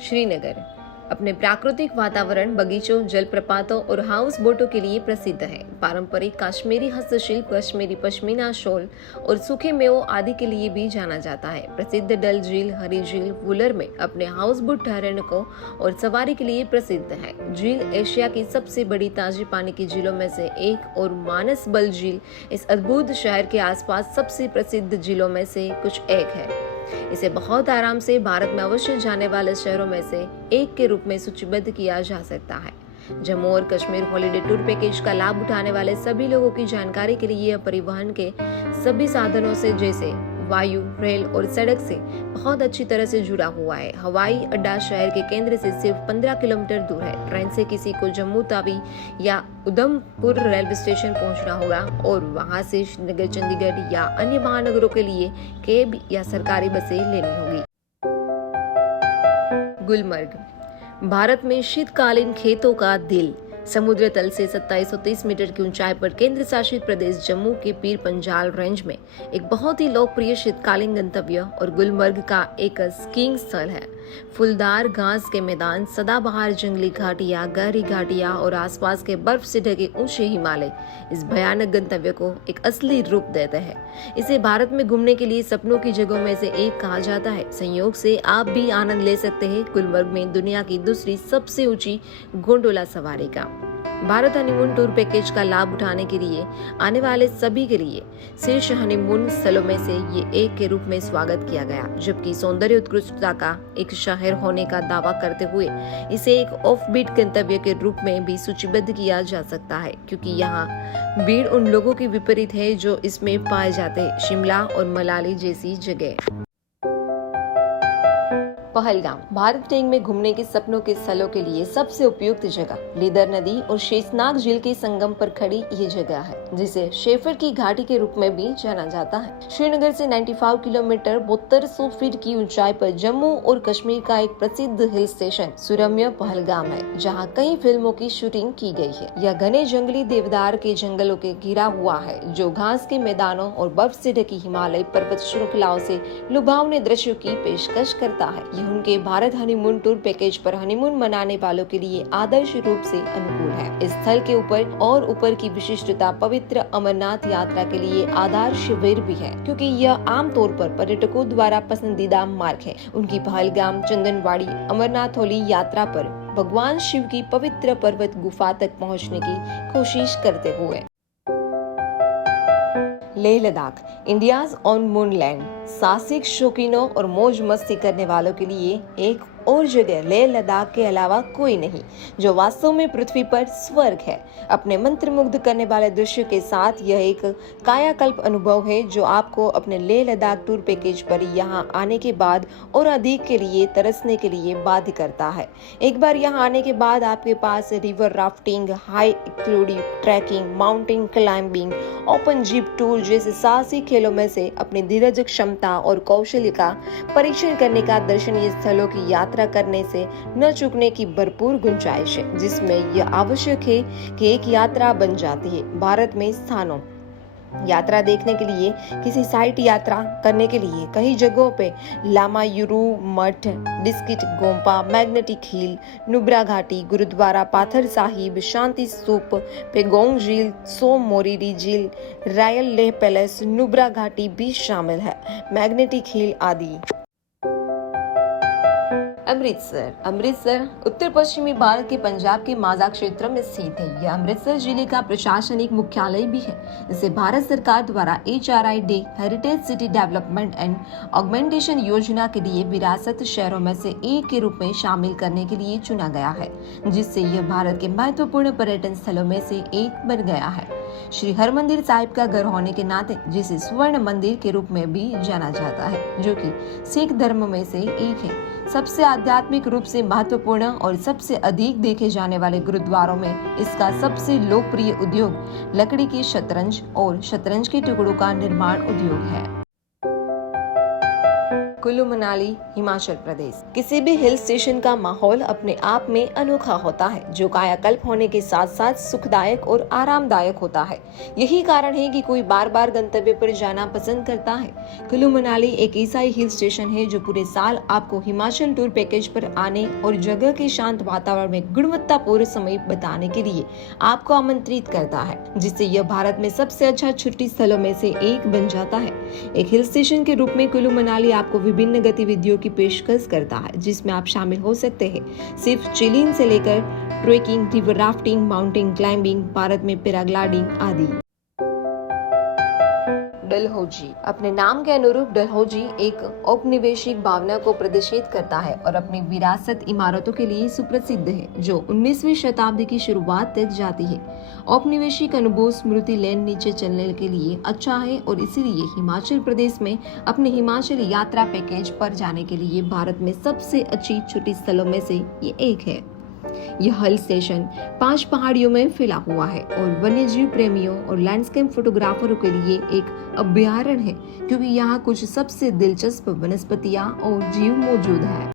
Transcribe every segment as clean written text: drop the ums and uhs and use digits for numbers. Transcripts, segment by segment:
श्रीनगर अपने प्राकृतिक वातावरण, बगीचों, जलप्रपातों और हाउस बोटों के लिए प्रसिद्ध है। पारंपरिक कश्मीरी हस्तशिल्प, कश्मीरी पश्मीना शॉल और सूखे मेवों आदि के लिए भी जाना जाता है। प्रसिद्ध डल झील, हरी झील, वुलर में अपने हाउस बोट ठहरने और सवारी के लिए प्रसिद्ध है। झील एशिया की सबसे बड़ी ताजी पानी की झीलों में से एक और मानसबल झील इस अद्भुत शहर के आसपास सबसे प्रसिद्ध झीलों में से कुछ एक है। इसे बहुत आराम से भारत में अवश्य जाने वाले शहरों में से एक के रूप में सूचीबद्ध किया जा सकता है। जम्मू और कश्मीर हॉलिडे टूर पैकेज का लाभ उठाने वाले सभी लोगों की जानकारी के लिए यह परिवहन के सभी साधनों से जैसे वायु, रेल और सड़क से बहुत अच्छी तरह से जुड़ा हुआ है। हवाई अड्डा शहर के केंद्र से सिर्फ 15 किलोमीटर दूर है। ट्रेन से किसी को जम्मू तावी या उधमपुर रेलवे स्टेशन पहुंचना होगा और वहां से श्रीनगर, चंडीगढ़ या अन्य महानगरों के लिए कैब या सरकारी बसें लेनी होगी। गुलमर्ग भारत में शीतकालीन खेतों का दिल, समुद्र तल से 2730 मीटर की ऊंचाई पर केंद्र शासित प्रदेश जम्मू के पीर पंजाल रेंज में एक बहुत ही लोकप्रिय शीतकालीन गंतव्य और गुलमर्ग का एक स्कीइंग स्थल है। फूलदार घास के मैदान, सदाबहार जंगली घाटियां, गहरी घाटियां और आसपास के बर्फ से ढके ऊंचे हिमालय इस भयानक गंतव्य को एक असली रूप देते हैं। इसे भारत में घूमने के लिए सपनों की जगहों में से एक कहा जाता है। संयोग से आप भी आनंद ले सकते हैं गुलमर्ग में दुनिया की दूसरी सबसे ऊंची गोंडोला सवारी का। भारत हनीमून टूर पैकेज का लाभ उठाने के लिए आने वाले सभी के लिए शीर्ष हनीमून स्थलों में से ये एक के रूप में स्वागत किया गया, जबकि सौंदर्य उत्कृष्टता का एक शहर होने का दावा करते हुए इसे एक ऑफ बीट गंतव्य के रूप में भी सूचीबद्ध किया जा सकता है, क्योंकि यहाँ भीड़ उन लोगों के विपरीत है जो इसमें पाए जाते हैं। शिमला और मनाली जैसी जगह। पहलगाम भारत ट्रेन में घूमने के सपनों के स्थलों के लिए सबसे उपयुक्त जगह। लीदर नदी और शेषनाग झील के संगम पर खड़ी ये जगह है, जिसे शेफर की घाटी के रूप में भी जाना जाता है। श्रीनगर से 95 किलोमीटर 7200 फीट की ऊंचाई पर जम्मू और कश्मीर का एक प्रसिद्ध हिल स्टेशन सुरम्य पहलगाम है, जहाँ कई फिल्मों की शूटिंग की गई है। यह घने जंगली देवदार के जंगलों के घिरा हुआ है, जो घास के मैदानों और बर्फ से ढकी हिमालय पर्वत श्रृंखलाओं से लुभावने दृश्यों की पेशकश करता है। उनके भारत हनीमून टूर पैकेज पर हनीमून मनाने वालों के लिए आदर्श रूप से अनुकूल है। इस स्थल के ऊपर की विशिष्टता पवित्र अमरनाथ यात्रा के लिए आधार शिविर भी है, क्योंकि यह आमतौर पर पर्यटकों द्वारा पसंदीदा मार्ग है। उनकी पहलगाम, चंदनवाड़ी, अमरनाथ होली यात्रा पर भगवान शिव की पवित्र पर्वत गुफा तक पहुंचने की कोशिश करते हुए। Leh Ladakh India's on moonland साहसिक शौकीनों और मौज मस्ती करने वालों के लिए एक और जगह लेह लद्दाख के अलावा कोई नहीं, जो वास्तव में पृथ्वी पर स्वर्ग है। अपने मंत्रमुग्ध करने वाले दृश्य के साथ यह एक कायाकल्प अनुभव है, जो आपको अपने लेह लद्दाख टूर पैकेज पर यहाँ आने के बाद और अधिक के लिए तरसने के लिए बाध्य करता है। एक बार यहाँ आने के बाद आपके पास रिवर राफ्टिंग, हाई एक्लूडिव trekking, mountain climbing, open jeep tour जैसे साहसिक खेलों में से अपनी धीरज, क्षमता और कौशल्य का परीक्षण करने का दर्शनीय स्थलों की यात्रा करने से न चूकने की भरपूर गुंजाइश है, जिसमें यह आवश्यक है कि एक यात्रा बन जाती है। भारत में स्थानों यात्रा देखने के लिए, किसी साइट यात्रा करने के लिए कई जगहों पे लामायुरू मठ, डिस्किट गोम्पा, मैग्नेटिक हिल, नुब्रा घाटी, गुरुद्वारा पाथर साहिब, शांति स्तूप, पेगोंग झील, सोम मोरीरी झील, रॉयल लेह पैलेस, नुब्रा घाटी भी शामिल है, मैग्नेटिक हिल आदि। अमृतसर उत्तर पश्चिमी भारत के पंजाब के माज़ा क्षेत्र में स्थित है। यह अमृतसर जिले का प्रशासनिक मुख्यालय भी है, जिसे भारत सरकार द्वारा HRID heritage city development and augmentation योजना के लिए विरासत शहरों में से एक के रूप में शामिल करने के लिए चुना गया है, जिससे यह भारत के महत्वपूर्ण पर्यटन स्थलों में से एक बन गया है। श्री हरमंदिर साहिब का घर होने के नाते जिसे स्वर्ण मंदिर के रूप में भी जाना जाता है, जो कि सिख धर्म में से एक है। सबसे आध्यात्मिक रूप से महत्वपूर्ण और सबसे अधिक देखे जाने वाले गुरुद्वारों में इसका सबसे लोकप्रिय उद्योग लकड़ी के शतरंज और शतरंज के टुकड़ों का निर्माण उद्योग है। कुल्लू मनाली, हिमाचल प्रदेश। किसी भी हिल स्टेशन का माहौल अपने आप में अनोखा होता है, जो कायाकल्प होने के साथ साथ सुखदायक और आरामदायक होता है। यही कारण है कि कोई बार बार गंतव्य पर जाना पसंद करता है। कुल्लू मनाली एक ऐसा ही हिल स्टेशन है जो पूरे साल आपको हिमाचल टूर पैकेज पर आने और जगह के शांत वातावरण में गुणवत्तापूर्ण समय बिताने के लिए आपको आमंत्रित करता है, जिससे यह भारत में सबसे अच्छा छुट्टी स्थलों में से एक बन जाता है। एक हिल स्टेशन के रूप में कुल्लू मनाली आपको विभिन्न गतिविधियों की पेशकश करता है, जिसमें आप शामिल हो सकते हैं सिर्फ चिलिंग से लेकर trekking, river rafting, mountain climbing, Bharat में पैराग्लाइडिंग आदि। डलहौजी। अपने नाम के अनुरूप डलहौजी एक औपनिवेशिक भावना को प्रदर्शित करता है और अपनी विरासत इमारतों के लिए सुप्रसिद्ध है, जो 19वीं शताब्दी की शुरुआत तक जाती है। औपनिवेशिक अनुभव स्मृति लेन नीचे चलने के लिए अच्छा है और इसीलिए हिमाचल प्रदेश में अपने हिमाचल यात्रा पैकेज पर जाने के लिए भारत में सबसे अच्छी छुट्टी स्थलों में से ये एक है। यह हिल स्टेशन 5 पहाड़ियों में फैला हुआ है और वन्यजीव प्रेमियों और लैंडस्केप फोटोग्राफरों के लिए एक अभयारण्य है, क्योंकि यहाँ कुछ सबसे दिलचस्प वनस्पतियाँ और जीव मौजूद है।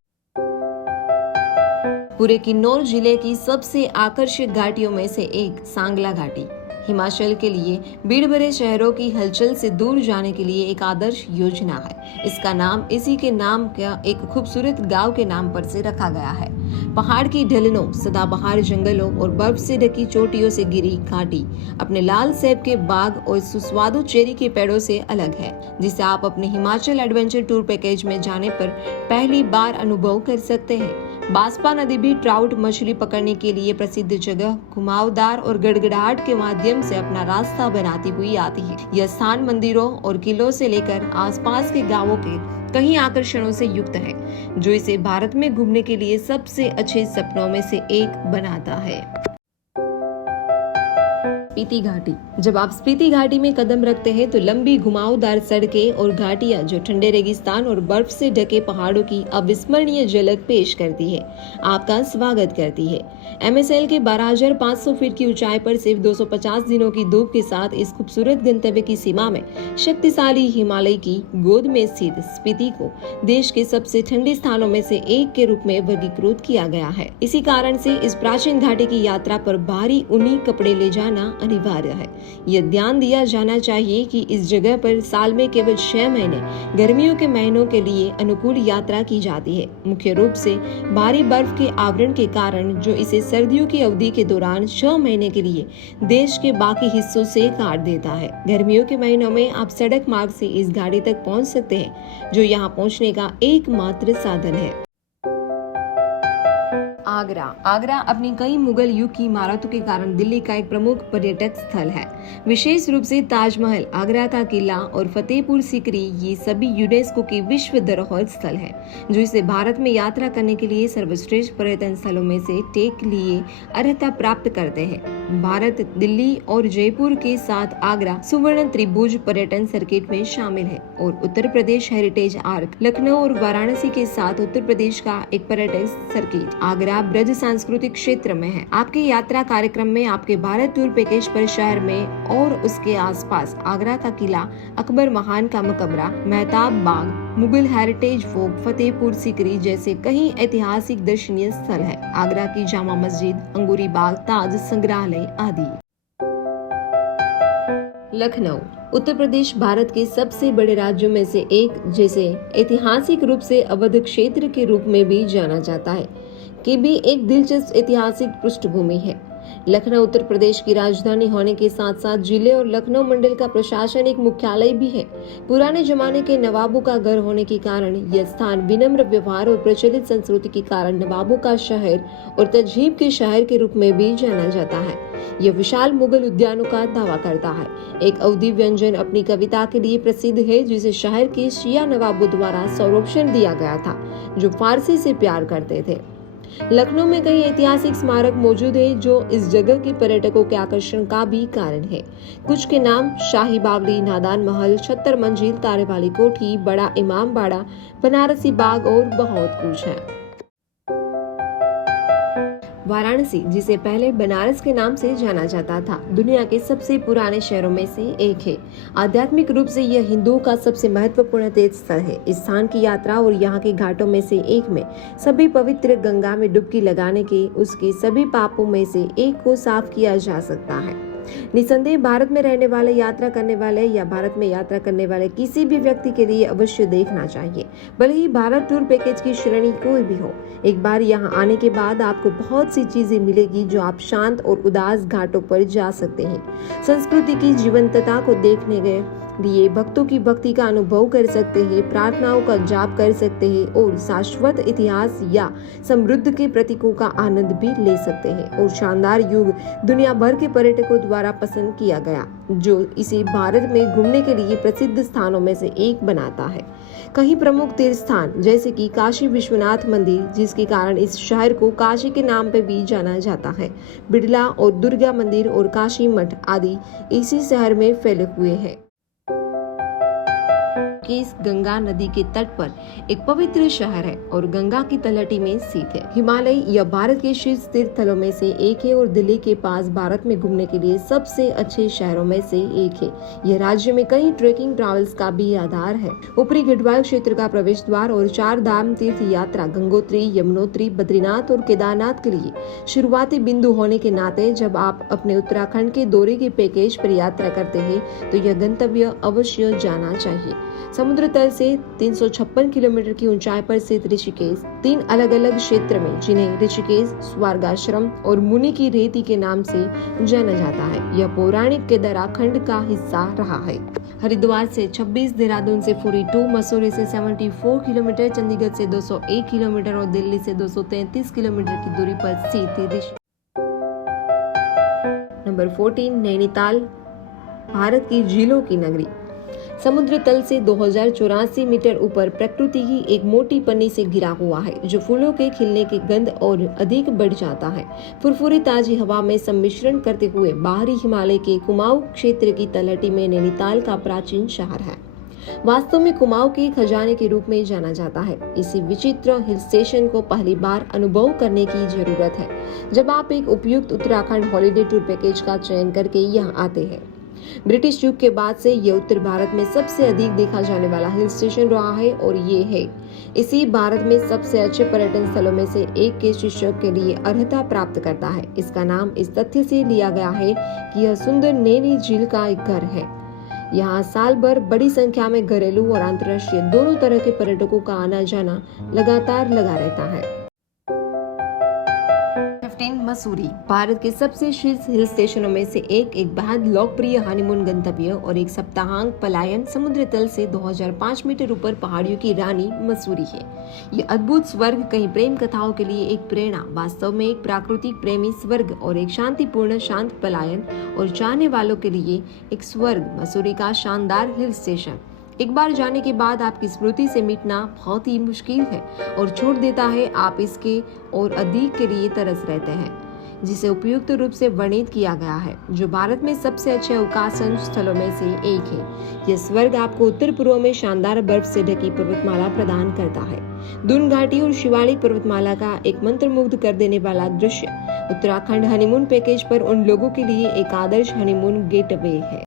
पूरे किन्नौर जिले की सबसे आकर्षक घाटियों में से एक सांगला घाटी हिमाचल के लिए भीड़ भरे शहरों की हलचल से दूर जाने के लिए एक आदर्श योजना है। इसका नाम इसी के नाम का एक खूबसूरत गांव के नाम पर से रखा गया है। पहाड़ की ढलानों, सदाबहार जंगलों और बर्फ से ढकी चोटियों से घिरी घाटी अपने लाल सेब के बाग और सुस्वादु चेरी के पेड़ों से अलग है, जिसे आप अपने हिमाचल एडवेंचर टूर पैकेज में जाने पर पहली बार अनुभव कर सकते हैं। बास्पा नदी भी ट्राउट मछली पकड़ने के लिए प्रसिद्ध जगह घुमावदार और गड़गड़ाहट के माध्यम से अपना रास्ता बनाती हुई आती है। यह स्थान मंदिरों और किलों से लेकर आसपास के गांवों के कई आकर्षणों से युक्त है, जो इसे भारत में घूमने के लिए सबसे अच्छे सपनों में से एक बनाता है। स्पीति घाटी। जब आप स्पीति घाटी में कदम रखते हैं तो लंबी घुमावदार सड़कें और घाटियां जो ठंडे रेगिस्तान और बर्फ से ढके पहाड़ों की अविस्मरणीय झलक पेश करती है, आपका स्वागत करती है। MSL के 12,500 फीट की ऊंचाई पर सिर्फ 250 दिनों की धूप के साथ इस खूबसूरत गंतव्य की सीमा में शक्तिशाली हिमालय की गोद में स्थित स्पीति को देश के सबसे ठंडे स्थानों में से एक के रूप में वर्गीकृत किया गया है। इसी कारण से इस प्राचीन घाटी की यात्रा पर भारी ऊनी कपड़े ले जाना अनिवार्य है। यह ध्यान दिया जाना चाहिए कि इस जगह पर साल में केवल 6 महीने गर्मियों के महीनों के लिए अनुकूल यात्रा की जाती है, मुख्य रूप से भारी बर्फ के आवरण के कारण, जो इसे सर्दियों की अवधि के दौरान 6 महीने के लिए देश के बाकी हिस्सों से काट देता है। गर्मियों के महीनों में आप सड़क मार्ग से इस घाटी तक पहुंच सकते हैं, जो यहां पहुंचने का एकमात्र साधन है। आगरा अपनी कई मुगल युग की इमारतों के कारण दिल्ली का एक प्रमुख पर्यटक स्थल है। विशेष रूप से ताजमहल, आगरा का किला और फतेहपुर सीकरी, ये सभी यूनेस्को के विश्व धरोहर स्थल है, जो इसे भारत में यात्रा करने के लिए सर्वश्रेष्ठ पर्यटन स्थलों में से टेक लिए अर्हता प्राप्त करते हैं। भारत दिल्ली और जयपुर के साथ आगरा सुवर्ण त्रिभुज पर्यटन सर्किट में शामिल है और उत्तर प्रदेश हेरिटेज आर्क, लखनऊ और वाराणसी के साथ उत्तर प्रदेश का एक पर्यटन सर्किट आगरा ब्रज सांस्कृतिक क्षेत्र में है। आपके यात्रा कार्यक्रम में आपके भारत टूर पैकेज पर शहर में और उसके आसपास आगरा का किला, अकबर महान का मकबरा, मेहताब बाग, मुगल हेरिटेज फोर्ट, फतेहपुर सीकरी जैसे कई ऐतिहासिक दर्शनीय स्थल है। आगरा की जामा मस्जिद, अंगूरी बाग, ताज संग्रहालय आदि। लखनऊ उत्तर प्रदेश भारत के सबसे बड़े राज्यों में से एक, जिसे ऐतिहासिक रूप से अवध क्षेत्र के रूप में भी जाना जाता है, की भी एक दिलचस्प ऐतिहासिक पृष्ठभूमि है। लखनऊ उत्तर प्रदेश की राजधानी होने के साथ साथ जिले और लखनऊ मंडल का प्रशासनिक मुख्यालय भी है। पुराने जमाने के नवाबों का घर होने के कारण यह स्थान विनम्र व्यवहार और प्रचलित संस्कृति के कारण नवाबों का शहर और तहजीब के शहर के रूप में भी जाना जाता है। यह विशाल मुगल उद्यानों का दावा करता है। एक अवधी व्यंजन अपनी कविता के लिए प्रसिद्ध है, जिसे शहर के शिया नवाबों द्वारा संरक्षण दिया गया था, जो फारसी से प्यार करते थे। लखनऊ में कई ऐतिहासिक स्मारक मौजूद है, जो इस जगह के पर्यटकों के आकर्षण का भी कारण है। कुछ के नाम शाही बावली, नादान महल, 76 मंजिल, तारे वाली कोठी, बड़ा इमाम बाड़ा, बनारसी बाग और बहुत कुछ है। वाराणसी, जिसे पहले बनारस के नाम से जाना जाता था, दुनिया के सबसे पुराने शहरों में से एक है। आध्यात्मिक रूप से यह हिंदुओं का सबसे महत्वपूर्ण तीर्थ स्थल है। इस स्थान की यात्रा और यहाँ के घाटों में से एक में सभी पवित्र गंगा में डुबकी लगाने के उसके सभी पापों में से एक को साफ किया जा सकता है। निसंदेह भारत में रहने वाले, यात्रा करने वाले या भारत में यात्रा करने वाले किसी भी व्यक्ति के लिए अवश्य देखना चाहिए, भले ही भारत टूर पैकेज की श्रेणी कोई भी हो। एक बार यहाँ आने के बाद आपको बहुत सी चीजें मिलेगी जो आप शांत और उदास घाटों पर जा सकते हैं। संस्कृति की जीवंतता को देखने गए लिए भक्तों की भक्ति का अनुभव कर सकते हैं, प्रार्थनाओं का जाप कर सकते हैं और शाश्वत इतिहास या समृद्ध के प्रतीकों का आनंद भी ले सकते हैं। और शानदार युग दुनिया भर के पर्यटकों द्वारा पसंद किया गया, जो इसे भारत में घूमने के लिए प्रसिद्ध स्थानों में से एक बनाता है। कई प्रमुख तीर्थ स्थान जैसे कि काशी विश्वनाथ मंदिर, जिसके कारण इस शहर को काशी के नाम पर भी जाना जाता है, बिड़ला और दुर्गा मंदिर और काशी मठ आदि इसी शहर में फैले हुए हैं। इस गंगा नदी के तट पर एक पवित्र शहर है और गंगा की तलहटी में स्थित है। हिमालय यह भारत के शीर्ष तीर्थ स्थलों में से एक है और दिल्ली के पास भारत में घूमने के लिए सबसे अच्छे शहरों में से एक है। यह राज्य में कई ट्रेकिंग ट्रैवल्स का भी आधार है। ऊपरी गढ़वाल क्षेत्र का प्रवेश द्वार और 4 धाम तीर्थ यात्रा गंगोत्री, यमुनोत्री, बद्रीनाथ और केदारनाथ के लिए शुरुआती बिंदु होने के नाते जब आप अपने उत्तराखंड के दौरे के पैकेज पर यात्रा करते हैं तो यह गंतव्य अवश्य जाना चाहिए। समुद्र तल से 356 किलोमीटर की ऊंचाई पर स्थित ऋषिकेश 3 अलग अलग क्षेत्र में, जिन्हें ऋषिकेश, स्वर्गाश्रम और मुनि की रेती के नाम से जाना जाता है, यह पौराणिक केदारखंड का हिस्सा रहा है। हरिद्वार से 26, देहरादून से 42, मसूरी से 74 किलोमीटर, चंडीगढ़ से 201 किलोमीटर और दिल्ली से 233 किलोमीटर की दूरी पर स्थित ऋषिकेश। नंबर 14, नैनीताल, भारत की झीलों की नगरी। समुद्र तल से 2084 मीटर ऊपर प्रकृति की एक मोटी पन्नी से घिरा हुआ है, जो फूलों के खिलने की गंध और अधिक बढ़ जाता है। फुरफुरी ताजी हवा में सम्मिश्रण करते हुए बाहरी हिमालय के कुमाऊं क्षेत्र की तलहटी में नैनीताल का प्राचीन शहर है। वास्तव में कुमाऊं के खजाने के रूप में जाना जाता है। इसी विचित्र हिल स्टेशन को पहली बार अनुभव करने की जरूरत है जब आप एक उपयुक्त उत्तराखंड हॉलिडे टूर पैकेज का चयन करके यहाँ आते हैं। ब्रिटिश युग के बाद से ये उत्तर भारत में सबसे अधिक देखा जाने वाला हिल स्टेशन रहा है और ये है इसी भारत में सबसे अच्छे पर्यटन स्थलों में से एक के शीर्षक के लिए अर्हता प्राप्त करता है। इसका नाम इस तथ्य से लिया गया है कि यह सुंदर नैनी झील का एक घर है। यहाँ साल भर बड़ी संख्या में घरेलू और अंतर्राष्ट्रीय दोनों तरह के पर्यटकों का आना जाना लगातार लगा रहता है। मसूरी, भारत के सबसे शीर्ष हिल स्टेशनों में से एक बेहद लोकप्रिय हनीमून गंतव्य और एक सप्ताहांत पलायन समुद्र तल से 2005 मीटर ऊपर पहाड़ियों की रानी मसूरी है। यह अद्भुत स्वर्ग कई प्रेम कथाओं के लिए एक प्रेरणा, वास्तव में एक प्राकृतिक प्रेमी स्वर्ग और एक शांतिपूर्ण शांत पलायन और चाहने वालों के लिए एक स्वर्ग। मसूरी का शानदार हिल स्टेशन एक बार जाने के बाद आपकी स्मृति से मिटना बहुत ही मुश्किल है और छोड़ देता है। आप इसके और अधिक के लिए तरस रहते हैं, जिसे उपयुक्त रूप से वर्णित किया गया है, जो भारत में सबसे अच्छे अवकाशन स्थलों में से एक है। यह स्वर्ग आपको उत्तर पूर्व में शानदार बर्फ से ढकी पर्वतमाला प्रदान करता है। दून घाटी और शिवालिक पर्वतमाला का एक मंत्रमुग्ध कर देने वाला दृश्य उत्तराखंड हनीमून पैकेज पर उन लोगों के लिए एक आदर्श हनीमून गेटवे है।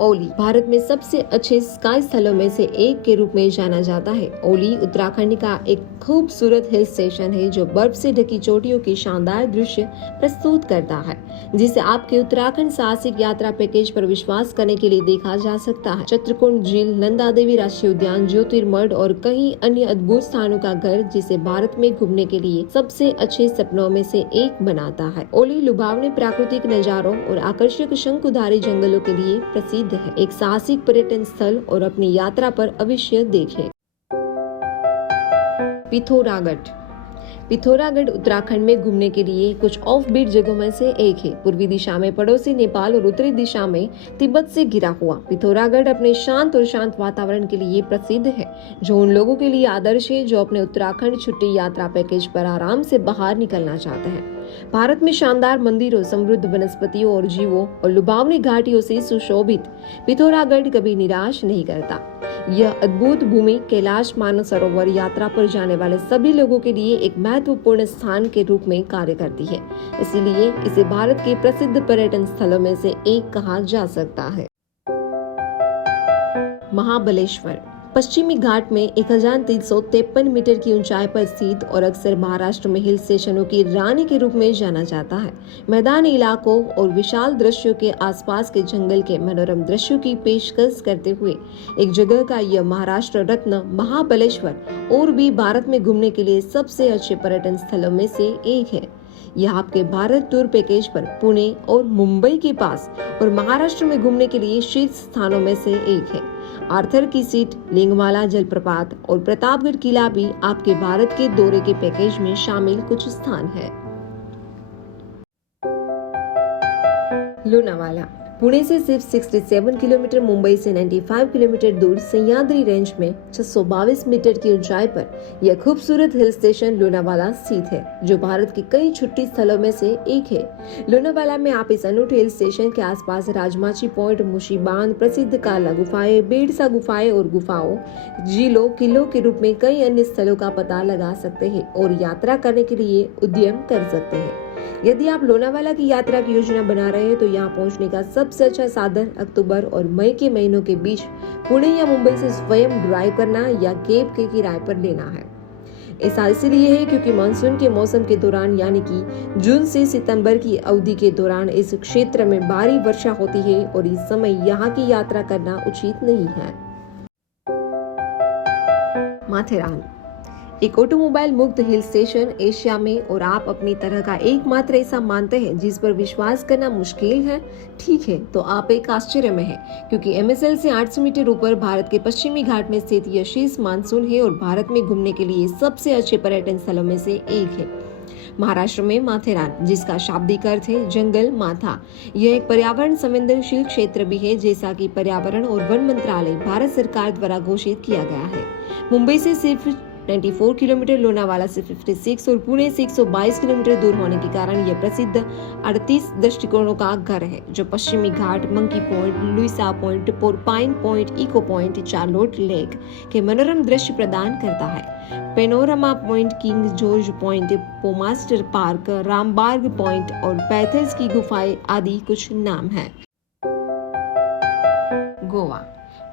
ओली, भारत में सबसे अच्छे स्काई स्थलों में से एक के रूप में जाना जाता है। ओली उत्तराखंड का एक खूबसूरत हिल स्टेशन है जो बर्फ से ढकी चोटियों की शानदार दृश्य प्रस्तुत करता है, जिसे आपके उत्तराखंड साहसिक यात्रा पैकेज पर विश्वास करने के लिए देखा जा सकता है। चित्रकूट झील, नंदा देवी राष्ट्रीय उद्यान, ज्योतिर्मठ और कई अन्य अद्भुत स्थानों का घर, जिसे भारत में घूमने के लिए सबसे अच्छे सपनों में से एक बनाता है। ओली लुभावने प्राकृतिक नजारों और आकर्षक शंकुधारी जंगलों के लिए प्रसिद्ध है। एक साहसिक पर्यटन स्थल और अपनी यात्रा पर अवश्य देखें। पिथौरागढ़ उत्तराखंड में घूमने के लिए कुछ ऑफ बीट जगहों में से एक है। पूर्वी दिशा में पड़ोसी नेपाल और उत्तरी दिशा में तिब्बत से घिरा हुआ पिथौरागढ़ अपने शांत और शांत वातावरण के लिए प्रसिद्ध है, जो उन लोगों के लिए आदर्श है जो अपने उत्तराखंड छुट्टी यात्रा पैकेज पर आराम से बाहर निकलना चाहते हैं। भारत में शानदार मंदिरों, समृद्ध वनस्पतियों और जीवों और लुभावनी घाटियों से सुशोभित पिथौरागढ़ कभी निराश नहीं करता। यह अद्भुत भूमि कैलाश मानसरोवर यात्रा पर जाने वाले सभी लोगों के लिए एक महत्वपूर्ण स्थान के रूप में कार्य करती है। इसीलिए इसे भारत के प्रसिद्ध पर्यटन स्थलों में से एक कहा जा सकता है। महाबलेश्वर पश्चिमी घाट में 1353 मीटर की ऊंचाई पर स्थित और अक्सर महाराष्ट्र में हिल स्टेशनों की रानी के रूप में जाना जाता है। मैदानी इलाकों और विशाल दृश्यों के आसपास के जंगल के मनोरम दृश्यों की पेशकश करते हुए एक जगह का यह महाराष्ट्र रत्न महाबलेश्वर और भी भारत में घूमने के लिए सबसे अच्छे पर्यटन स्थलों में से एक है। यह आपके भारत टूर पैकेज पर पुणे और मुंबई के पास और महाराष्ट्र में घूमने के लिए शीर्ष स्थानों में से एक है। आर्थर की सीट, लिंगमाला जलप्रपात और प्रतापगढ़ किला भी आपके भारत के दौरे के पैकेज में शामिल कुछ स्थान है। लोनावाला पुणे से सिर्फ 67 किलोमीटर, मुंबई से 95 किलोमीटर दूर सह्याद्री रेंज में 622 मीटर की ऊंचाई पर यह खूबसूरत हिल स्टेशन लोनावाला स्थित है, जो भारत के कई छुट्टी स्थलों में से एक है। लोनावाला में आप इस अनूठे हिल स्टेशन के आसपास राजमाची पॉइंट, मुशी बांध, प्रसिद्ध काला गुफाएं, बेड़सा गुफाएं और गुफाओं, झीलों, किलों के रूप में कई अन्य स्थलों का पता लगा सकते हैं और यात्रा करने के लिए उद्यम कर सकते हैं। यदि आप लोनावाला की यात्रा की योजना बना रहे हैं तो यहाँ पहुँचने का सबसे अच्छा साधन अक्टूबर और मई के महीनों के बीच पुणे या मुंबई से स्वयं ड्राइव करना या कैब के किराए पर लेना है। ऐसा इसलिए है क्योंकि मानसून के मौसम के दौरान यानी कि जून से सितंबर की अवधि के दौरान इस क्षेत्र में भारी वर्षा होती है और इस समय यहाँ की यात्रा करना उचित नहीं है। माथेरान एक ऑटोमोबाइल मुक्त हिल स्टेशन एशिया में, और आप अपनी तरह का एकमात्र ऐसा मानते हैं जिस पर विश्वास करना मुश्किल है? ठीक है, तो आप एक आश्चर्य में हैं, क्योंकि MSL से 800 मीटर ऊपर भारत के पश्चिमी घाट में स्थित यह शीर्ष मानसून है और भारत में घूमने के लिए सबसे अच्छे पर्यटन स्थलों में से एक है। महाराष्ट्र में माथेरान, जिसका शाब्दिक अर्थ है जंगल माथा, यह एक पर्यावरण संवेदनशील क्षेत्र भी है, जैसा कि पर्यावरण और वन मंत्रालय भारत सरकार द्वारा घोषित किया गया है। मुंबई से सिर्फ 94 किलोमीटर, लोनावाला से 56 और पुणे से 122 किलोमीटर दूर होने के कारण यह प्रसिद्ध 38 दृष्टिकोणों का घर है, जो पश्चिमी घाट, monkey point, Louisa point, porcupine point, echo point, Charlotte lake के मनोरम दृश्य प्रदान करता है। Panorama point, King George point, पोमास्टर पार्क, रामबार्ग पॉइंट और पैथर्स की गुफाएं आदि कुछ नाम है।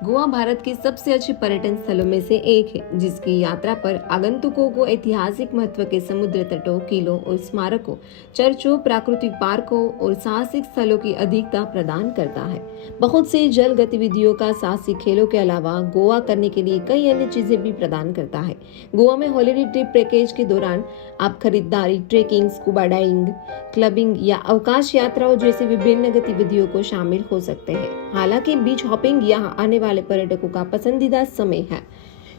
गोवा भारत के सबसे अच्छे पर्यटन स्थलों में से एक है, जिसकी यात्रा पर आगंतुकों को ऐतिहासिक महत्व के समुद्र तटों, किलों और स्मारकों, चर्चों, प्राकृतिक पार्कों और साहसिक स्थलों की अधिकता प्रदान करता है। बहुत से जल गतिविधियों का साहसिक खेलों के अलावा गोवा करने के लिए कई अन्य चीजें भी प्रदान करता है। गोवा में हॉलिडे ट्रिप पैकेज के दौरान आप खरीदारी, ट्रेकिंग, स्कूबा डाइविंग, क्लबिंग या अवकाश यात्राओं जैसी विभिन्न गतिविधियों को शामिल हो सकते हैं। हालांकि बीच हॉपिंग यहाँ आने वाले पर्यटकों का पसंदीदा समय है।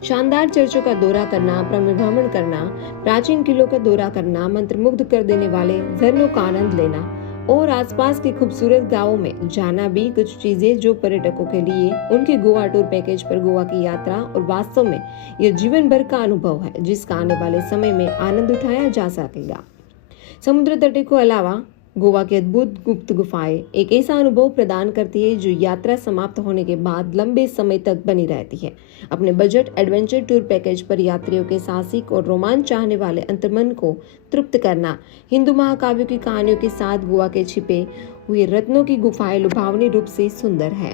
शानदार चर्चों का दौरा करना, भ्रमण करना, प्राचीन किलों का दौरा करना, मंत्रमुग्ध कर देने वाले झरनों का आनंद लेना और आसपास के खूबसूरत गांवों में जाना भी कुछ चीजें जो पर्यटकों के लिए उनके गोवा टूर पैकेज पर गोवा की यात्रा और वास्तव में यह जीवन भर का अनुभव है, जिसका आने वाले समय में आनंद उठाया जा सकेगा। समुद्र तट के अलावा गोवा की अद्भुत गुप्त गुफाएं एक ऐसा अनुभव प्रदान करती है जो यात्रा समाप्त होने के बाद लंबे समय तक बनी रहती है। अपने बजट एडवेंचर टूर पैकेज पर यात्रियों के साहसिक और रोमांच चाहने वाले अंतर्मन को तृप्त करना, हिंदू महाकाव्यों की कहानियों के साथ गोवा के छिपे हुए रत्नों की गुफाएं लुभावनी रूप से सुंदर है।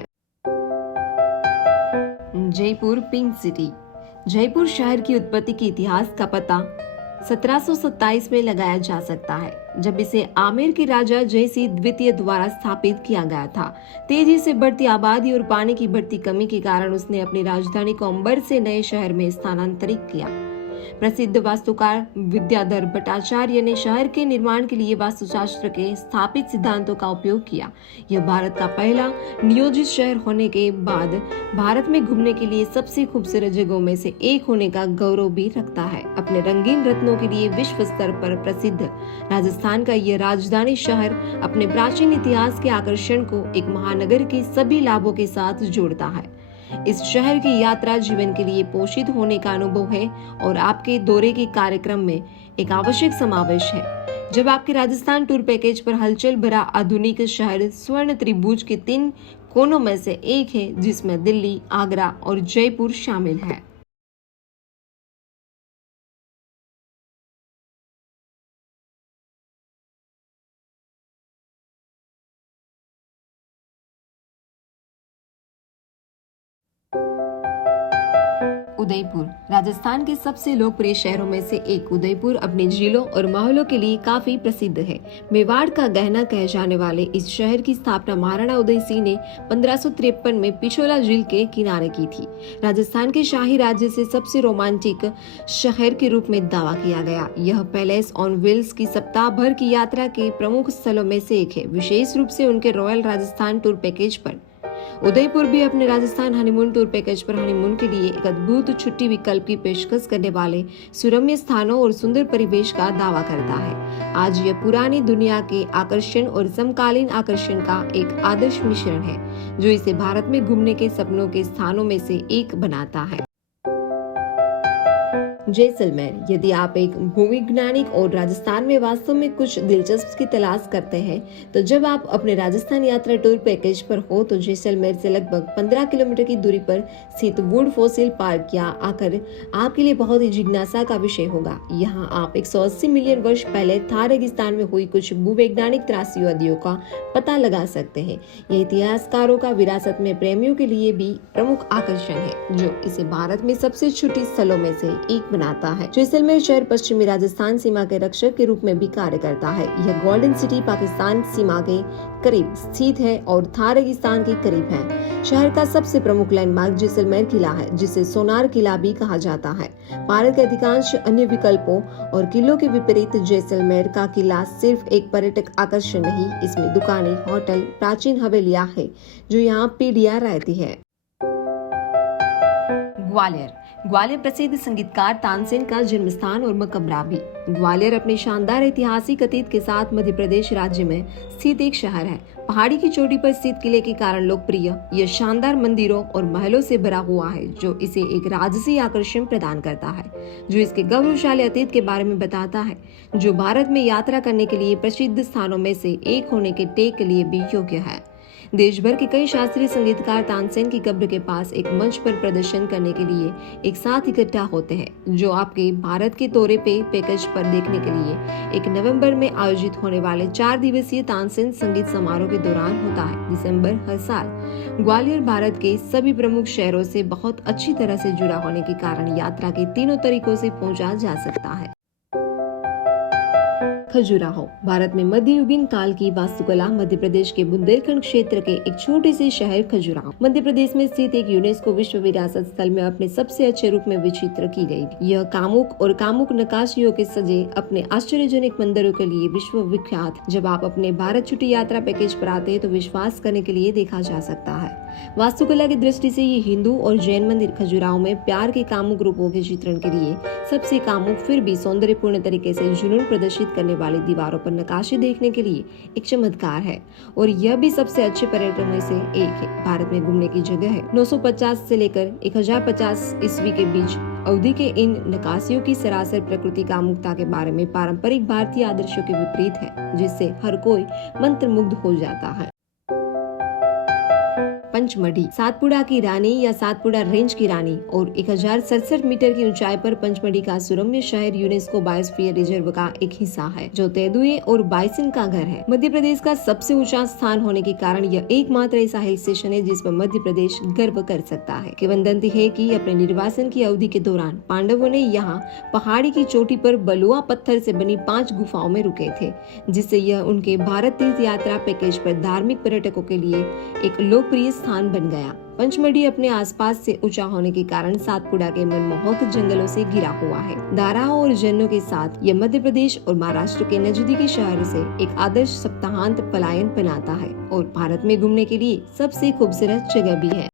Jaipur pink city. जयपुर शहर की उत्पत्ति के इतिहास का पता 1727 में लगाया जा सकता है, जब इसे आमेर के राजा जयसिंह द्वितीय द्वारा स्थापित किया गया था। तेजी से बढ़ती आबादी और पानी की बढ़ती कमी के कारण उसने अपनी राजधानी को अंबर से नए शहर में स्थानांतरित किया। प्रसिद्ध वास्तुकार विद्याधर भट्टाचार्य ने शहर के निर्माण के लिए वास्तुशास्त्र के स्थापित सिद्धांतों का उपयोग किया। यह भारत का पहला नियोजित शहर होने के बाद भारत में घूमने के लिए सबसे खूबसूरत जगहों में से एक होने का गौरव भी रखता है। अपने रंगीन रत्नों के लिए विश्व स्तर पर प्रसिद्ध राजस्थान का यह राजधानी शहर अपने प्राचीन इतिहास के आकर्षण को एक महानगर के सभी लाभों के साथ जोड़ता है। इस शहर की यात्रा जीवन के लिए पोषित होने का अनुभव है और आपके दौरे के कार्यक्रम में एक आवश्यक समावेश है। जब आपके राजस्थान टूर पैकेज पर हलचल भरा आधुनिक शहर स्वर्ण त्रिभुज के 3 कोनों में से एक है, जिसमें दिल्ली, आगरा और जयपुर शामिल है। उदयपुर राजस्थान के सबसे लोकप्रिय शहरों में से एक उदयपुर अपने झीलों और महलों के लिए काफी प्रसिद्ध है। मेवाड़ का गहना कहे जाने वाले इस शहर की स्थापना महाराणा उदय सिंह ने 1553 में पिछोला झील के किनारे की थी। राजस्थान के शाही राज्य से सबसे रोमांटिक शहर के रूप में दावा किया गया। यह पैलेस ऑन व्हील्स की सप्ताह भर की यात्रा के प्रमुख स्थलों में से एक है, विशेष रूप से उनके रॉयल राजस्थान टूर पैकेज पर। उदयपुर भी अपने राजस्थान हनीमून टूर पैकेज पर हनीमून के लिए एक अद्भुत छुट्टी विकल्प की पेशकश करने वाले सुरम्य स्थानों और सुंदर परिवेश का दावा करता है। आज यह पुरानी दुनिया के आकर्षण और समकालीन आकर्षण का एक आदर्श मिश्रण है, जो इसे भारत में घूमने के सपनों के स्थानों में से एक बनाता है। जैसलमेर। यदि आप एक भूविज्ञानिक और राजस्थान में वास्तव में कुछ दिलचस्प की तलाश करते हैं, तो जब आप अपने राजस्थान यात्रा टूर पैकेज पर हो तो जैसलमेर से लगभग 15 किलोमीटर की दूरी पर स्थित वुड फॉसिल पार्क या आकर आपके लिए बहुत ही जिज्ञासा का विषय होगा। यहाँ आप 180 मिलियन वर्ष पहले थार रेगिस्तान में हुई कुछ भूवैज्ञानिक त्रासदियों का पता लगा सकते हैं। यह इतिहासकारों का विरासत में प्रेमियों के लिए भी प्रमुख आकर्षण है, जो इसे भारत में सबसे छोटे स्थलों में से एक बनाता है। जैसलमेर शहर पश्चिमी राजस्थान सीमा के रक्षक के रूप में भी कार्य करता है। यह गोल्डन सिटी पाकिस्तान सीमा के करीब स्थित है और थार रेगिस्तान के करीब है। शहर का सबसे प्रमुख लैंडमार्क जैसलमेर किला है, जिसे सोनार किला भी कहा जाता है। भारत के अधिकांश अन्य विकल्पों और किलों के विपरीत जैसलमेर का किला सिर्फ एक पर्यटक आकर्षण नहीं, इसमें दुकानें, होटल, प्राचीन हवेलियां हैं जो यहाँ पीढ़ियां रहती है। ग्वालियर प्रसिद्ध संगीतकार तानसेन का जन्म स्थान और मकबरा भी। ग्वालियर अपने शानदार ऐतिहासिक अतीत के साथ मध्य प्रदेश राज्य में स्थित एक शहर है। पहाड़ी की चोटी पर स्थित किले के कारण लोकप्रिय, यह शानदार मंदिरों और महलों से भरा हुआ है, जो इसे एक राजसी आकर्षण प्रदान करता है, जो इसके गौरवशाली अतीत के बारे में बताता है, जो भारत में यात्रा करने के लिए प्रसिद्ध स्थानों में से एक होने के टेक के लिए भी योग्य है। देश भर के कई शास्त्रीय संगीतकार तानसेन की कब्र के पास एक मंच पर प्रदर्शन करने के लिए एक साथ इकट्ठा होते हैं, जो आपके भारत के दौरे पे पैकेज पर देखने के लिए 1 नवंबर में आयोजित होने वाले 4 दिवसीय तानसेन संगीत समारोह के दौरान होता है। दिसंबर हर साल। ग्वालियर भारत के सभी प्रमुख शहरों से बहुत अच्छी तरह से जुड़ा होने के कारण यात्रा के तीनों तरीकों से पहुंचा जा सकता है। खजुराहो। भारत में मध्ययुगीन काल की वास्तुकला। मध्य प्रदेश के बुंदेलखंड क्षेत्र के एक छोटे से शहर खजुराहो मध्य प्रदेश में स्थित एक यूनेस्को विश्व विरासत स्थल में अपने सबसे अच्छे रूप में विचित्र की गई। यह कामुक नक्काशियों के सजे अपने आश्चर्यजनक मंदिरों के लिए विश्व विख्यात। जब आप अपने भारत छुट्टी यात्रा पैकेज पर आते हैं तो विश्वास करने के लिए देखा जा सकता है। वास्तुकला की दृष्टि से ये हिंदू और जैन मंदिर खजुराहो में प्यार के कामुक रूपों के चित्रण के लिए सबसे कामुक, फिर भी सौंदर्यपूर्ण तरीके से जुनून प्रदर्शित करने वाली दीवारों पर नक्काशी देखने के लिए एक चमत्कार है, और यह भी सबसे अच्छे पर्यटन में से एक है। भारत में घूमने की जगह है। 950 से लेकर 1050 ईस्वी के बीच अवधि के इन नक्काशियों की सरासर प्रकृति कामुकता के बारे में पारंपरिक भारतीय आदर्शों के विपरीत है, जिससे हर कोई मंत्रमुग्ध हो जाता है। पंचमढ़ी। सातपुड़ा की रानी या सातपुड़ा रेंज की रानी और 1067 मीटर की ऊंचाई पर पंचमढ़ी का सुरम्य शहर यूनेस्को बायोस्फीयर रिजर्व का एक हिस्सा है, जो तेंदुए और बाइसन का घर है। मध्य प्रदेश का सबसे ऊंचा स्थान होने के कारण यह एकमात्र ऐसा हिल स्टेशन है जिस पर मध्य प्रदेश गर्व कर सकता है। किंवदंती है कि अपने निर्वासन की अवधि के दौरान पांडवों ने यहाँ पहाड़ी की चोटी पर बलुआ पत्थर से बनी 5 गुफाओं में रुके थे, जिससे यह उनके भारत तीर्थ यात्रा पैकेज पर धार्मिक पर्यटकों के लिए एक लोकप्रिय स्थान बन गया। पंचमढ़ी अपने आसपास से ऊंचा होने के कारण सातपुड़ा के मनमोहक जंगलों से घिरा हुआ है। दाराओं और झरनों के साथ यह मध्य प्रदेश और महाराष्ट्र के नजदीकी शहरों से एक आदर्श सप्ताहांत पलायन बनाता है और भारत में घूमने के लिए सबसे खूबसूरत जगह भी है।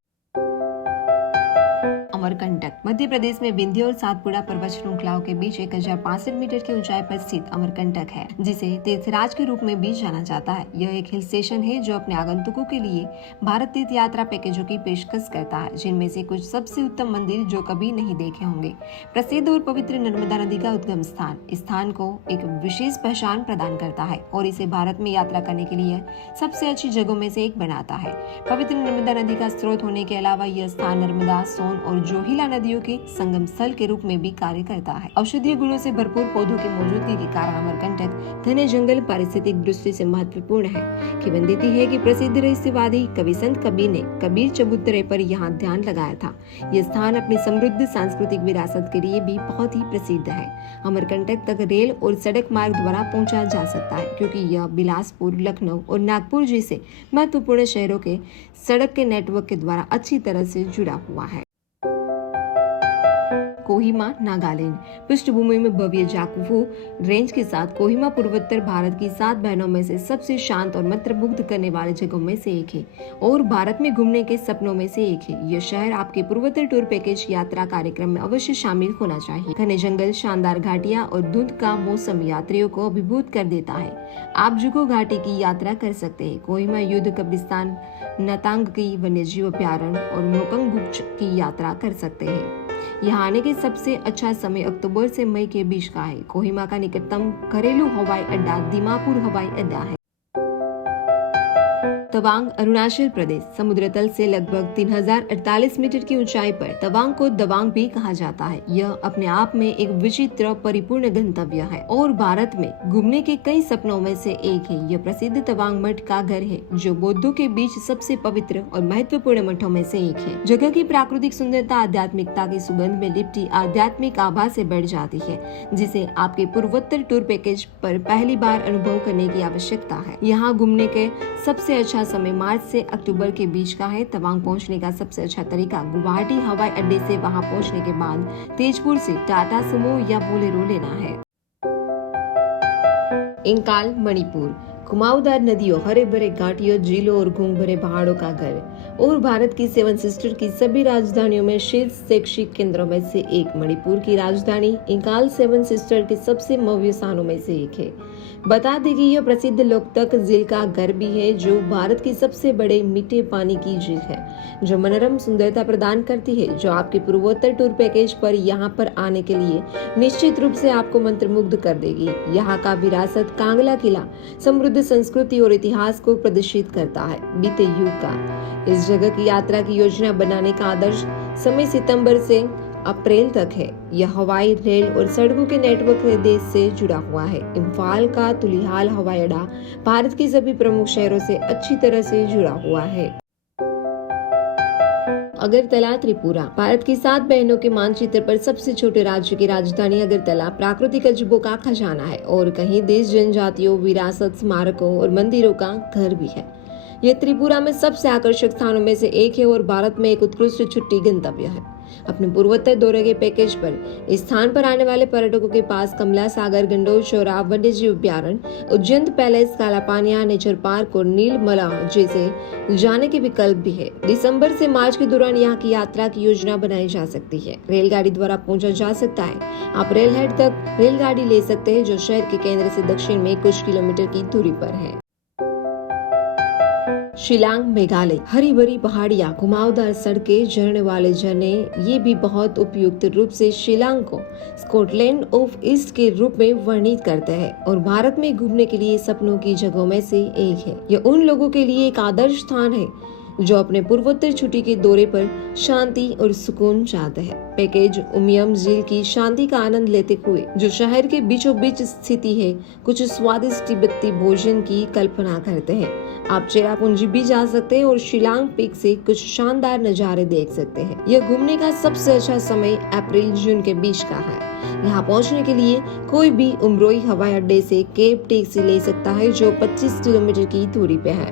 अमरकंटक मध्य प्रदेश में विंध्य और सातपुड़ा पर्वत श्रृंखलाओं के बीच 1065 मीटर की ऊंचाई पर स्थित अमरकंटक है, जिसे तीर्थराज के रूप में भी जाना जाता है। यह एक हिल स्टेशन है जो अपने आगंतुकों के लिए भारत तीर्थ यात्रा पैकेजों की पेशकश करता है, जिनमें से कुछ सबसे उत्तम मंदिर जो कभी नहीं देखे होंगे। प्रसिद्ध और पवित्र नर्मदा नदी का उद्गम स्थान को एक विशेष पहचान प्रदान करता है और इसे भारत में यात्रा करने के लिए सबसे अच्छी जगहों में से एक बनाता है। पवित्र नर्मदा नदी का स्रोत होने के अलावा यह स्थान नर्मदा, सोन और जोहिला नदियों के संगम स्थल के रूप में भी कार्य करता है। औषधीय गुणों से भरपूर पौधों की मौजूदगी के कारण अमरकंटक घने जंगल पारिस्थितिक दृष्टि से महत्वपूर्ण है। किंवदंती है कि प्रसिद्ध रहस्यवादी कवि संत कबीर ने कबीर चबूतरे पर यहाँ ध्यान लगाया था। यह स्थान अपनी समृद्ध सांस्कृतिक विरासत के लिए भी बहुत ही प्रसिद्ध है। अमरकंटक तक रेल और सड़क मार्ग द्वारा पहुंचा जा सकता है, क्योंकि यह बिलासपुर, लखनऊ और नागपुर जैसे महत्वपूर्ण शहरों के सड़क के नेटवर्क के द्वारा अच्छी तरह से जुड़ा हुआ है। कोहिमा, नागालैंड पृष्ठभूमि में भव्य जाकुफू रेंज के साथ कोहिमा पूर्वोत्तर भारत की 7 बहनों में से सबसे शांत और मंत्रमुग्ध करने वाले जगहों में से एक है और भारत में घूमने के सपनों में से एक है। यह शहर आपके पूर्वोत्तर टूर पैकेज यात्रा कार्यक्रम में अवश्य शामिल होना चाहिए। घने जंगल, शानदार घाटियां और धुंध का मौसम यात्रियों को अभिभूत कर देता है। आप जुगो घाटी की यात्रा कर सकते हैं। कोहिमा युद्ध कब्रिस्तान, नतांग की वन्यजीव अभ्यारण्य और मोकंगुच की यात्रा कर सकते हैं। यहाँ आने के सबसे अच्छा समय अक्टूबर से मई के बीच का है। कोहिमा का निकटतम घरेलू हवाई अड्डा दीमापुर हवाई अड्डा है। तवांग, अरुणाचल प्रदेश समुद्र तल से लगभग 3048 मीटर की ऊंचाई पर तवांग को दवांग भी कहा जाता है। यह अपने आप में एक विचित्र परिपूर्ण गंतव्य है और भारत में घूमने के कई सपनों में से एक है। यह प्रसिद्ध तवांग मठ का घर है, जो बौद्धों के बीच सबसे पवित्र और महत्वपूर्ण मठों में से एक है। जगह की प्राकृतिक सुंदरता आध्यात्मिकता की सुगंध में लिपटी आध्यात्मिक आभा से बढ़ जाती है, जिसे आपके पूर्वोत्तर टूर पैकेज पर पहली बार अनुभव करने की आवश्यकता है। यहाँ घूमने के सबसे अच्छा समय मार्च से अक्टूबर के बीच का है। तवांग पहुंचने का सबसे अच्छा तरीका गुवाहाटी हवाई अड्डे से वहां पहुंचने के बाद तेजपुर से टाटा सुमो या बोलेरो लेना है। इंकाल, मणिपुर घुमावदार नदियों, हरे भरे घाटियों, झीलों और घूम भरे पहाड़ों का घर और भारत की 7 सिस्टर की सभी राजधानियों में शीर्ष शैक्षिक केंद्रों में से एक मणिपुर की राजधानी इंकाल 7 सिस्टर के सबसे भव्य स्थानों में से एक है। बता दें कि यह प्रसिद्ध लोकतक झील का घर भी है, जो भारत की सबसे बड़े मीठे पानी की झील है, जो मनोरम सुंदरता प्रदान करती है, जो आपके पूर्वोत्तर टूर पैकेज पर यहाँ पर आने के लिए निश्चित रूप से आपको मंत्रमुग्ध कर देगी। यहाँ का विरासत कांगला किला समृद्ध संस्कृति और इतिहास को प्रदर्शित करता है। बीते युग का इस जगह की यात्रा की योजना बनाने का आदर्श समय सितंबर से अप्रैल तक है। यह हवाई, रेल और सड़कों के नेटवर्क के देश से जुड़ा हुआ है। इम्फाल का तुलिहाल हवाई अड्डा भारत के सभी प्रमुख शहरों से अच्छी तरह से जुड़ा हुआ है। अगरतला, त्रिपुरा भारत की 7 बहनों के मानचित्र पर सबसे छोटे राज्य की राजधानी अगरतला प्राकृतिक अजूबों का खजाना है और कहीं देश, जनजातियों, विरासत, स्मारकों और मंदिरों का घर भी है। यह त्रिपुरा में सबसे आकर्षक स्थानों में से एक है और भारत में एक उत्कृष्ट छुट्टी गंतव्य है। अपने पूर्वोत्तर दौरे के पैकेज पर इस स्थान पर आने वाले पर्यटकों के पास कमला सागर, गंडोह चौरा वन्यजीव अभ्यारण्य, उज्जैन पैलेस, कालापानिया नेचर पार्क और नीलमला जैसे जाने के विकल्प भी है। दिसंबर से मार्च के दौरान यहाँ की यात्रा की योजना बनाई जा सकती है। रेलगाड़ी द्वारा पहुंचा जा सकता है। आप रेल हेड तक रेलगाड़ी ले सकते हैं, जो शहर के केंद्र से दक्षिण में कुछ किलोमीटर की दूरी पर है। शिलांग, मेघालय हरी भरी पहाड़ियां, घुमावदार सड़कें, झरने वाले झरने, ये भी बहुत उपयुक्त रूप से शिलांग को स्कॉटलैंड ऑफ ईस्ट के रूप में वर्णित करते हैं और भारत में घूमने के लिए सपनों की जगहों में से एक है। यह उन लोगों के लिए एक आदर्श स्थान है जो अपने पूर्वोत्तर छुट्टी के दौरे पर शांति और सुकून चाहते हैं। पैकेज उमियम झील की शांति का आनंद लेते हुए, जो शहर के बीचों बीच स्थिति है, कुछ स्वादिष्ट तिब्बती भोजन की कल्पना करते हैं। आप चेरापूंजी भी जा सकते हैं और शिलांग पीक से कुछ शानदार नजारे देख सकते हैं। यह घूमने का सबसे अच्छा समय अप्रैल-जून के बीच का है। यहाँ पहुँचने के लिए कोई भी उमरोई हवाई अड्डे से कैब टैक्सी ले सकता है, जो 25 किलोमीटर की दूरी पे है।